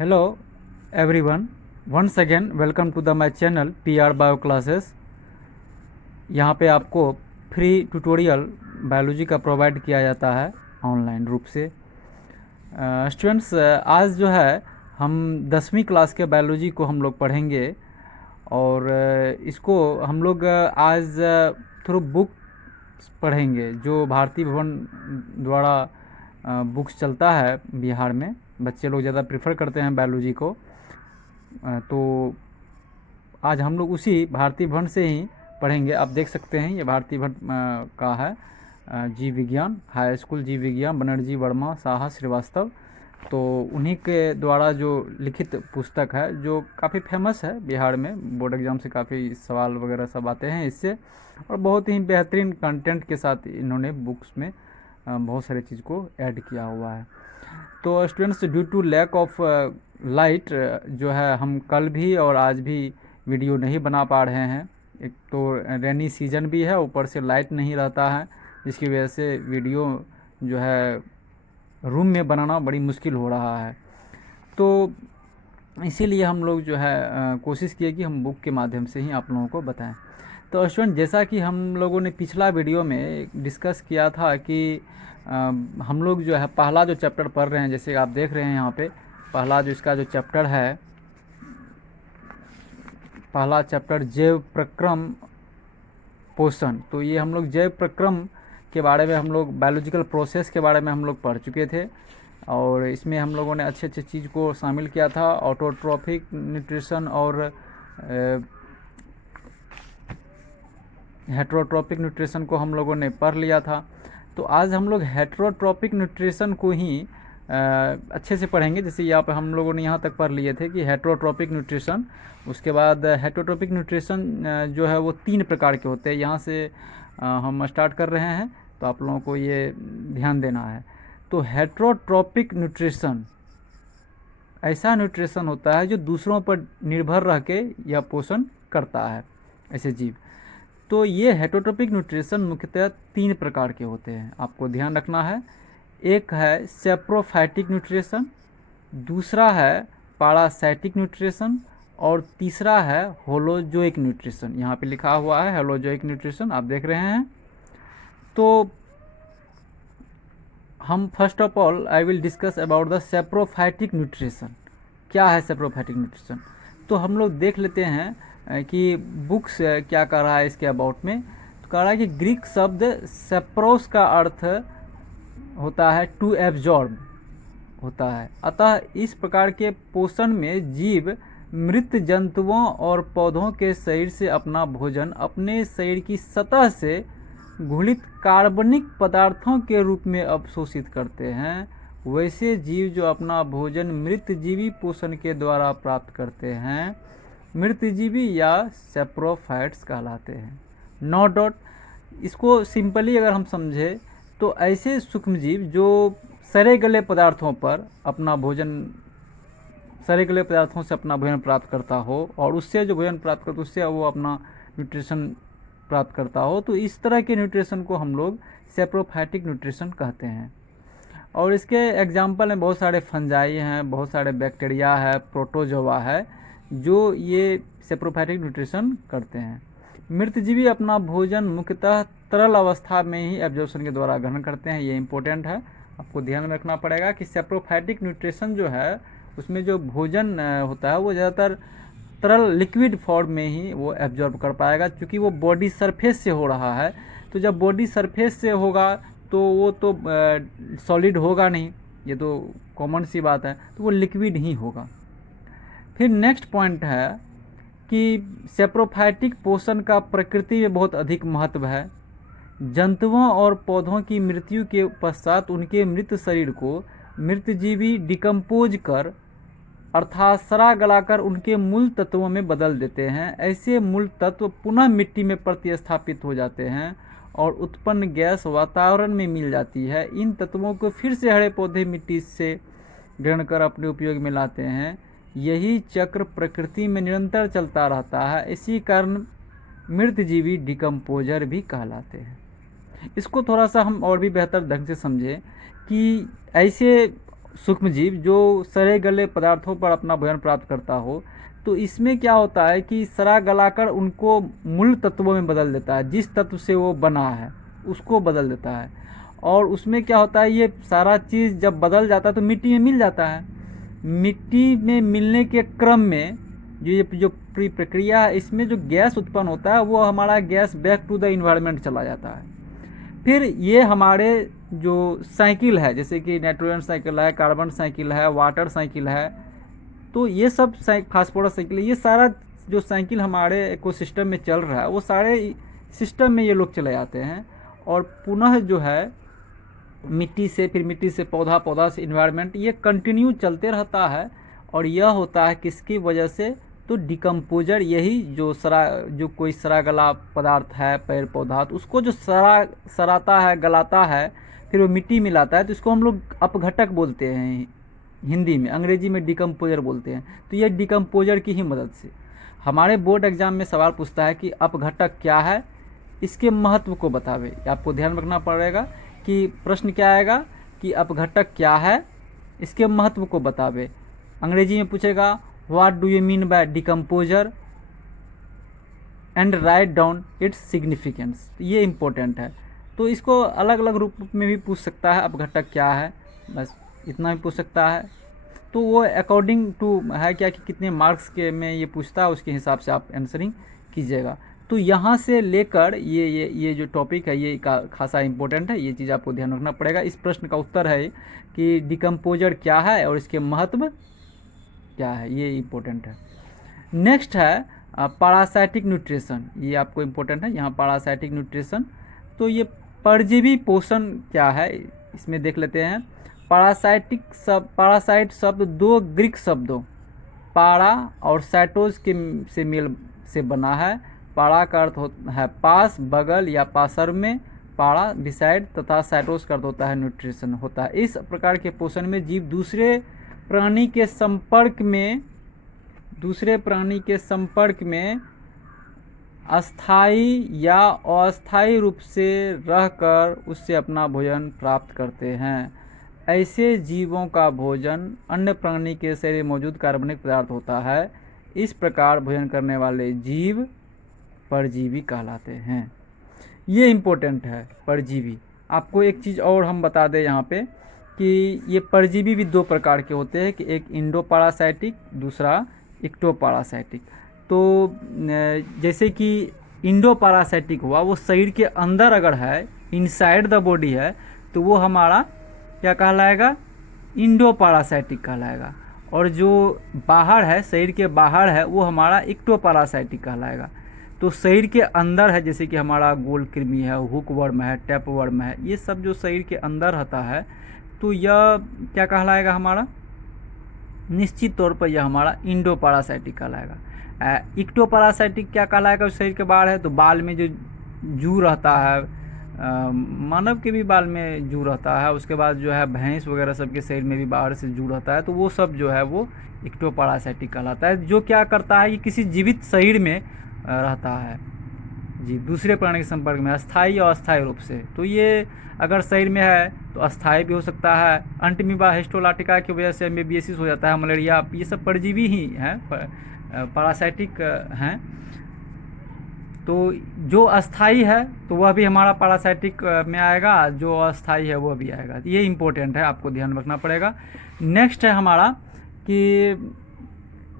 Hello everyone, once again welcome to my channel PR Bio Classes। यहाँ पे आपको free tutorial biology का provide किया जाता है ऑनलाइन रूप से। स्टूडेंट्स, आज जो है हम 10वीं क्लास के बायोलॉजी को हम लोग पढ़ेंगे और इसको हम लोग आज थ्रू बुक पढ़ेंगे जो भारतीय भवन द्वारा बुक्स चलता है बिहार में। बच्चे लोग ज़्यादा प्रेफर करते हैं बायोलॉजी को, तो आज हम लोग उसी भारतीय भवन से ही पढ़ेंगे। आप देख सकते हैं ये भारतीय भवन का है, जीव विज्ञान हाई स्कूल, जीव विज्ञान, बनर्जी, वर्मा, साहा, श्रीवास्तव। तो उन्हीं के द्वारा जो लिखित पुस्तक है जो काफ़ी फेमस है बिहार में, बोर्ड एग्ज़ाम से काफ़ी सवाल वगैरह सब आते हैं इससे, और बहुत ही बेहतरीन कंटेंट के साथ इन्होंने बुक्स में बहुत सारी चीज़ को ऐड किया हुआ है। तो students, due to lack of light जो है हम कल भी और आज भी वीडियो नहीं बना पा रहे हैं। एक तो रेनी सीजन भी है, ऊपर से लाइट नहीं रहता है, जिसकी वजह से वीडियो जो है रूम में बनाना बड़ी मुश्किल हो रहा है। तो इसीलिए हम लोग जो है कोशिश किए कि हम बुक के माध्यम से ही आप लोगों को बताएं। तो स्टूडेंट, जैसा कि हम लोगों ने पिछला वीडियो में डिस्कस किया था कि हम लोग जो है पहला जो चैप्टर पढ़ रहे हैं, जैसे आप देख रहे हैं यहाँ पे पहला जो इसका जो चैप्टर है, पहला चैप्टर जैव प्रक्रम पोषण। तो ये हम लोग जैव प्रक्रम के बारे में, हम लोग बायोलॉजिकल प्रोसेस के बारे में हम लोग पढ़ चुके थे, और इसमें हम लोगों ने अच्छे अच्छे चीज़ को शामिल किया था। ऑटोट्रॉफिक न्यूट्रिशन और हेट्रोट्रॉपिक न्यूट्रिशन को हम लोगों ने पढ़ लिया था। तो आज हम लोग हेट्रोट्रॉपिक न्यूट्रिशन को ही अच्छे से पढ़ेंगे। जैसे यहाँ पर हम लोगों ने यहाँ तक पढ़ लिए थे कि हेट्रोट्रॉपिक न्यूट्रिशन, उसके बाद हेट्रोट्रॉपिक न्यूट्रिशन जो है वो 3 प्रकार के होते हैं। यहाँ से हम स्टार्ट कर रहे हैं, तो आप लोगों को ये ध्यान देना है। तो हेट्रोट्रॉपिक न्यूट्रिशन ऐसा न्यूट्रिशन होता है जो दूसरों पर निर्भर रह के यह पोषण करता है, ऐसे जीव। तो ये हेट्रोट्रॉपिक न्यूट्रिशन मुख्यतः 3 प्रकार के होते हैं, आपको ध्यान रखना है। एक है सेप्रोफाइटिक न्यूट्रिशन, दूसरा है पैरासाइटिक न्यूट्रिशन, और तीसरा है होलोजोइक न्यूट्रिशन। यहाँ पे लिखा हुआ है होलोजोइक न्यूट्रिशन, आप देख रहे हैं। तो हम first of all I will discuss about the saprophytic nutrition. क्या है सेप्रोफाइटिक न्यूट्रिशन? तो हम लोग देख लेते हैं कि बुक्स क्या कह रहा है इसके अबाउट में। तो कह रहा है कि ग्रीक शब्द सेप्रोस का अर्थ होता है टू एब्जॉर्ब होता है। अतः इस प्रकार के पोषण में जीव मृत जंतुओं और पौधों के शरीर से अपना भोजन अपने शरीर की सतह से घुलित कार्बनिक पदार्थों के रूप में अवशोषित करते हैं। वैसे जीव जो अपना भोजन मृतजीवी पोषण के द्वारा प्राप्त करते हैं, मृतजीवी या सेप्रोफाइट्स कहलाते हैं। नो डाउट, इसको सिंपली अगर हम समझे तो ऐसे सूक्ष्मजीव जो सड़े गले पदार्थों पर अपना भोजन, सड़े गले पदार्थों से अपना भोजन प्राप्त करता हो, और उससे जो भोजन प्राप्त करता हो उससे वो अपना न्यूट्रिशन प्राप्त करता हो, तो इस तरह के न्यूट्रिशन को हम लोग सेप्रोफाइटिक न्यूट्रिशन कहते हैं। और इसके एग्जाम्पल में बहुत सारे फंजाई हैं, बहुत सारे बैक्टीरिया है, प्रोटोजोआ है, जो ये सेप्रोफाइटिक न्यूट्रिशन करते हैं। मृतजीवी अपना भोजन मुख्यतः तरल अवस्था में ही एब्जॉर्प्शन के द्वारा ग्रहण करते हैं। ये इंपॉर्टेंट है, आपको ध्यान में रखना पड़ेगा कि सेप्रोफाइटिक न्यूट्रिशन जो है उसमें जो भोजन होता है वो ज़्यादातर तरल लिक्विड फॉर्म में ही वो एब्जॉर्ब कर पाएगा, क्योंकि वो बॉडी सरफेस से हो रहा है। तो जब बॉडी सरफेस से होगा तो वो तो सॉलिड होगा नहीं, ये तो कॉमन सी बात है, तो वो लिक्विड ही होगा। फिर नेक्स्ट पॉइंट है कि सेप्रोफाइटिक पोषण का प्रकृति में बहुत अधिक महत्व है। जंतुओं और पौधों की मृत्यु के पश्चात उनके मृत शरीर को मृतजीवी डिकम्पोज कर अर्थात सड़ा गलाकर उनके मूल तत्वों में बदल देते हैं। ऐसे मूल तत्व पुनः मिट्टी में प्रतिस्थापित हो जाते हैं और उत्पन्न गैस वातावरण में मिल जाती है। इन तत्वों को फिर से हरे पौधे मिट्टी से ग्रहण कर अपने उपयोग में लाते हैं। यही चक्र प्रकृति में निरंतर चलता रहता है, इसी कारण मृतजीवी डिकम्पोजर भी कहलाते हैं। इसको थोड़ा सा हम और भी बेहतर ढंग से समझें कि ऐसे सूक्ष्मजीव जो सड़े गले पदार्थों पर अपना भोजन प्राप्त करता हो, तो इसमें क्या होता है कि सड़ा गलाकर उनको मूल तत्वों में बदल देता है, जिस तत्व से वो बना है उसको बदल देता है। और उसमें क्या होता है, ये सारा चीज़ जब बदल जाता है तो मिट्टी में मिल जाता है। मिट्टी में मिलने के क्रम में जो प्रक्रिया है, इसमें जो गैस उत्पन्न होता है वो हमारा gas back to the environment चला जाता है। फिर ये हमारे जो साइकिल है, जैसे कि नाइट्रोजन साइकिल है, कार्बन साइकिल है, वाटर साइकिल है, तो ये सब फास्फोरस साइकिल है, ये सारा जो साइकिल हमारे इकोसिस्टम में चल रहा है वो सारे सिस्टम में ये लोग चले जाते हैं। और पुनः जो है मिट्टी से, फिर मिट्टी से पौधा, पौधा से इन्वायरमेंट, ये कंटिन्यू चलते रहता है। और यह होता है किसकी वजह से, तो डिकम्पोजर, यही जो कोई सड़ा गला पदार्थ है पेड़ पौधा, तो उसको जो सराता है, गलाता है, फिर वो मिट्टी मिलाता है, तो इसको हम लोग अपघटक बोलते हैं हिंदी में, अंग्रेजी में डिकम्पोजर बोलते हैं। तो ये डिकम्पोजर की ही मदद से हमारे बोर्ड एग्जाम में सवाल पूछता है कि अपघटक क्या है, इसके महत्व को बतावे। आपको ध्यान रखना पड़ेगा कि प्रश्न क्या आएगा कि अपघटक क्या है, इसके महत्व को बतावे। अंग्रेजी में पूछेगा what do you mean by decomposer and write down its significance, ये इम्पोर्टेंट है। तो इसको अलग अलग रूप में भी पूछ सकता है, अपघटक क्या है, बस इतना भी पूछ सकता है। तो वो अकॉर्डिंग टू है क्या कि कितने मार्क्स के में ये पूछता है, उसके हिसाब से आप आंसरिंग कीजिएगा। तो यहाँ से लेकर ये जो टॉपिक है ये खासा इंपॉर्टेंट है, ये चीज़ आपको ध्यान रखना पड़ेगा। इस प्रश्न का उत्तर है कि डिकम्पोजर क्या है और इसके महत्व क्या है, ये इम्पोर्टेंट है। नेक्स्ट है पैरासाइटिक न्यूट्रिशन, ये आपको इम्पोर्टेंट है यहाँ पैरासाइटिक न्यूट्रिशन। तो ये परजीवी पोषण क्या है, इसमें देख लेते हैं। पैरासाइट शब्द दो ग्रीक शब्दों पारा और साइटोज के से मेल से बना है। पारा का अर्थ है पास, बगल या पार्श्व में, पारा बिसाइड, तथा साइटोस का अर्थ होता है न्यूट्रिशन होता है। इस प्रकार के पोषण में जीव दूसरे प्राणी के संपर्क में अस्थायी या अस्थायी रूप से रहकर उससे अपना भोजन प्राप्त करते हैं। ऐसे जीवों का भोजन अन्य प्राणी के शरीर में मौजूद कार्बनिक पदार्थ होता है। इस प्रकार भोजन करने वाले जीव परजीवी कहलाते हैं। ये इम्पोर्टेंट है परजीवी। आपको एक चीज़ और हम बता दें यहाँ पे कि ये परजीवी भी दो प्रकार के होते हैं, कि एक इंडोपैरासाइटिक, दूसरा इक्टोपैरासाइटिक। तो जैसे कि इंडोपैरासाइटिक हुआ, वो शरीर के अंदर अगर है, इनसाइड द बॉडी है, तो वो हमारा क्या कहलाएगा, इंडोपैरासाइटिक कहलाएगा। और जो बाहर है, शरीर के बाहर है, वो हमारा इक्टोपैरासाइटिक कहलाएगा। तो शरीर के अंदर है, जैसे कि हमारा गोल कृमि है, हुक वर्म है, टैप वर्म है, ये सब जो शरीर के अंदर रहता है, तो यह क्या कहलाएगा, हमारा निश्चित तौर पर यह हमारा इंडोपैरासाइटिक कहलाएगा। इक्टोपैरासाइटिक क्या कहलाएगा, शरीर के बाहर है, तो बाल में जो जू रहता है, मानव के भी बाल में जू रहता है, उसके बाद जो है भैंस वगैरह सबके शरीर में भी बाहर से जू रहता है, तो वो सब जो है वो इक्टोपैरासाइटिक कहलाता है। जो क्या करता है कि किसी जीवित शरीर में रहता है जी, दूसरे प्राणी के संपर्क में अस्थायी और अस्थायी रूप से। तो ये अगर शरीर में है तो अस्थायी भी हो सकता है, अंटमीबा हिस्टोलाटिका की वजह से एमेबियासिस हो जाता है, मलेरिया, ये सब परजीवी ही हैं, पैरासाइटिक हैं। तो जो अस्थाई है तो वह भी हमारा पैरासाइटिक में आएगा, जो अस्थाई है वह भी आएगा। ये इम्पोर्टेंट है, आपको ध्यान रखना पड़ेगा। नेक्स्ट है हमारा कि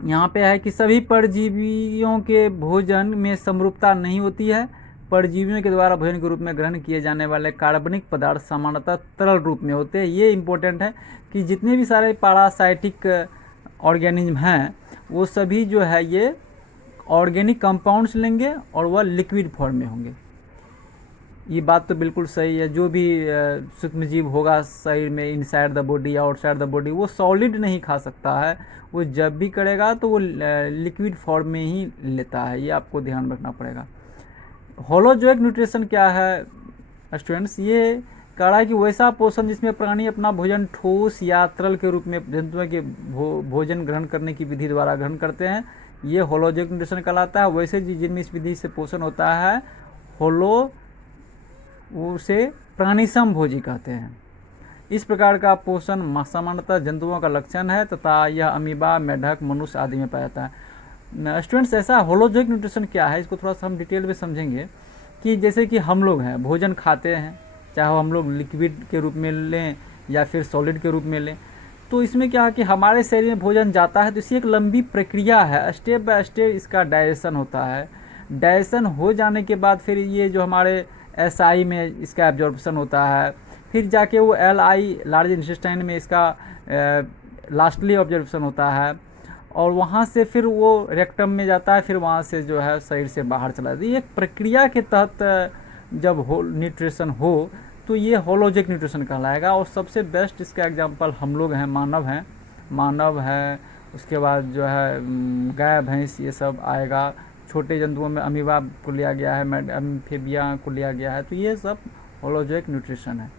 यहाँ पे है कि सभी परजीवियों के भोजन में समरूपता नहीं होती है। परजीवियों के द्वारा भोजन के रूप में ग्रहण किए जाने वाले कार्बनिक पदार्थ सामान्यतः तरल रूप में होते हैं। ये इम्पोर्टेंट है कि जितने भी सारे पैरासाइटिक ऑर्गेनिज्म हैं वो सभी जो है ये ऑर्गेनिक कंपाउंड्स लेंगे और वह लिक्विड फॉर्म में होंगे। ये बात तो बिल्कुल सही है। जो भी सूक्ष्मजीव होगा शरीर में, इनसाइड द बॉडी या आउटसाइड द बॉडी, वो सॉलिड नहीं खा सकता है। वो जब भी करेगा तो वो लिक्विड फॉर्म में ही लेता है, ये आपको ध्यान रखना पड़ेगा। होलोजोइक न्यूट्रिशन क्या है स्टूडेंट्स, ये कह रहा है कि वैसा पोषण जिसमें प्राणी अपना भोजन ठोस या तरल के रूप में जंतुओं के भोजन ग्रहण करने की विधि द्वारा ग्रहण करते हैं, ये होलोजोइक न्यूट्रिशन कहलाता है। वैसे जिनमें इस विधि से पोषण होता है उसे प्राणिसम भोजी कहते हैं। इस प्रकार का पोषण सामान्यतः जंतुओं का लक्षण है तथा यह अमीबा, मेढक, मनुष्य आदि में पाया जाता है। स्टूडेंट्स, ऐसा होलोजोइक न्यूट्रिशन क्या है, इसको थोड़ा सा हम डिटेल में समझेंगे कि जैसे कि हम लोग हैं भोजन खाते हैं, चाहे हम लोग लिक्विड के रूप में लें या फिर सॉलिड के रूप में लें, तो इसमें क्या है कि हमारे शरीर में भोजन जाता है तो इसकी एक लंबी प्रक्रिया है, स्टेप बाय स्टेप इसका डाइजेशन होता है। डाइजेशन हो जाने के बाद फिर ये जो हमारे SI में इसका एब्जॉर्प्शन होता है, फिर जाके वो LI लार्ज इंटेस्टाइन में इसका लास्टली ऑब्जर्वेशन होता है, और वहाँ से फिर वो रेक्टम में जाता है, फिर वहाँ से जो है शरीर से बाहर चला जाता है। ये एक प्रक्रिया के तहत जब न्यूट्रिशन हो तो ये होलोजिक न्यूट्रिशन कहलाएगा। और सबसे बेस्ट इसका एग्जांपल हम लोग हैं, मानव है, उसके बाद जो है गाय भैंस ये सब आएगा। छोटे जंतुओं में अमीबा को लिया गया है, एम्फीबिया को लिया गया है, तो ये सब होलोजिक न्यूट्रिशन है।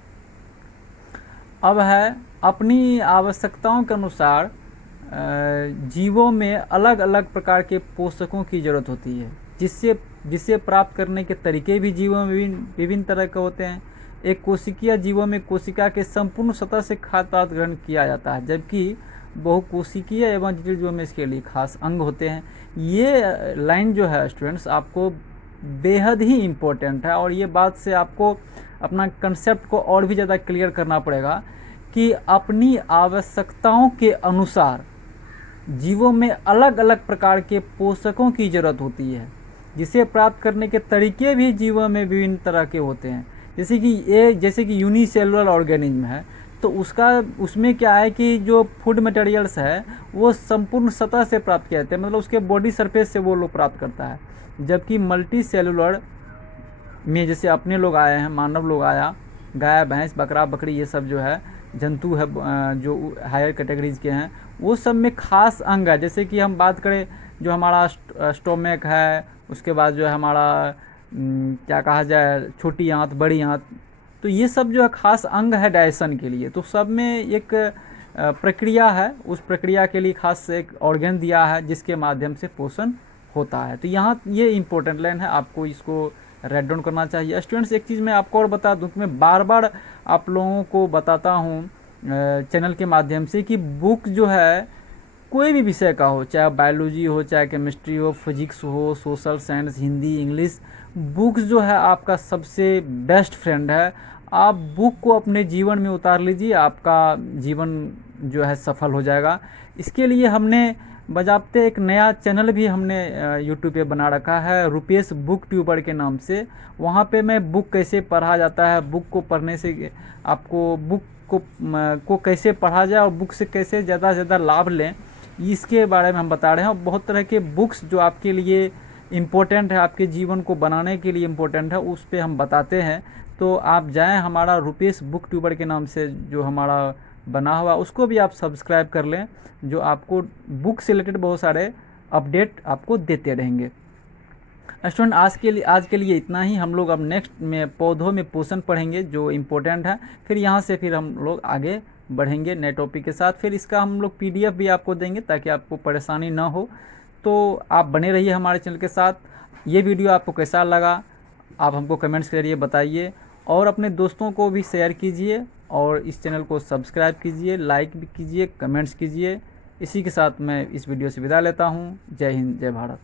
अब है अपनी आवश्यकताओं के अनुसार जीवों में अलग अलग प्रकार के पोषकों की ज़रूरत होती है, जिससे प्राप्त करने के तरीके भी जीवों में विभिन्न तरह के होते हैं। एक कोशिकीय जीवों में कोशिका के संपूर्ण सतह से खाद्य पदार्थ ग्रहण किया जाता है, जबकि बहुकोशिकीय एवं जटिल जीवों में इसके लिए खास अंग होते हैं। ये लाइन जो है स्टूडेंट्स आपको बेहद ही इम्पोर्टेंट है, और ये बात से आपको अपना कंसेप्ट को और भी ज़्यादा क्लियर करना पड़ेगा कि अपनी आवश्यकताओं के अनुसार जीवों में अलग अलग प्रकार के पोषकों की ज़रूरत होती है, जिसे प्राप्त करने के तरीके भी जीवों में विभिन्न तरह के होते हैं। जैसे कि यूनिसेलुलर ऑर्गेनिज्म है, तो उसमें क्या है कि जो फूड मटेरियल्स है वो संपूर्ण सतह से प्राप्त किया जाता है, मतलब उसके बॉडी सरफेस से वो लोग प्राप्त करता है। जबकि मल्टी सेलुलर में जैसे अपने लोग आए हैं, मानव लोग आया, गाय भैंस बकरा बकरी ये सब जो है जंतु है जो हायर कैटेगरीज के हैं, वो सब में खास अंग है। जैसे कि हम बात करें जो हमारा स्टोमक है, उसके बाद जो है हमारा क्या कहा जाए छोटी आंत, बड़ी आंत, तो ये सब जो है खास अंग है डाइजेशन के लिए। तो सब में एक प्रक्रिया है, उस प्रक्रिया के लिए खास एक ऑर्गन दिया है जिसके माध्यम से पोषण होता है। तो यहाँ ये इम्पोर्टेंट लाइन है, आपको इसको राइट डाउन करना चाहिए। स्टूडेंट्स, एक चीज़ मैं आपको और बता दूं कि मैं बार बार आप लोगों को बताता हूँ चैनल के माध्यम से कि बुक जो है कोई भी विषय का हो, चाहे बायोलॉजी हो, चाहे केमिस्ट्री हो, फिजिक्स हो, social science, Hindi, English, books जो है आपका सबसे बेस्ट फ्रेंड है। आप बुक को अपने जीवन में उतार लीजिए, आपका जीवन जो है सफल हो जाएगा। इसके लिए हमने बजाबते एक नया चैनल भी हमने यूट्यूब पे बना रखा है, रुपेश बुक ट्यूबर के नाम से। वहाँ पे मैं बुक कैसे पढ़ा जाता है, बुक को पढ़ने से आपको बुक को कैसे पढ़ा जाए और बुक से कैसे ज़्यादा से ज़्यादा लाभ लें, इसके बारे में हम बता रहे हैं। और बहुत तरह के बुक्स जो आपके लिए इम्पोर्टेंट है, आपके जीवन को बनाने के लिए इम्पोर्टेंट है, उस पर हम बताते हैं। तो आप जाएं, हमारा रुपेश बुक ट्यूबर के नाम से जो हमारा बना हुआ उसको भी आप सब्सक्राइब कर लें, जो आपको बुक से रिलेटेड बहुत सारे अपडेट आपको देते रहेंगे। स्टूडेंट, आज के लिए इतना ही। हम लोग अब नेक्स्ट में पौधों में पोषण पढ़ेंगे जो इम्पोर्टेंट है, फिर यहाँ से फिर हम लोग आगे बढ़ेंगे नए टॉपिक के साथ। फिर इसका हम लोग PDF भी आपको देंगे ताकि आपको परेशानी ना हो। तो आप बने रहिए हमारे चैनल के साथ। ये वीडियो आपको कैसा लगा आप हमको कमेंट्स के जरिए बताइए, और अपने दोस्तों को भी शेयर कीजिए, और इस चैनल को सब्सक्राइब कीजिए, लाइक भी कीजिए, कमेंट्स कीजिए। इसी के साथ मैं इस वीडियो से विदा लेता हूँ। जय हिंद, जय भारत।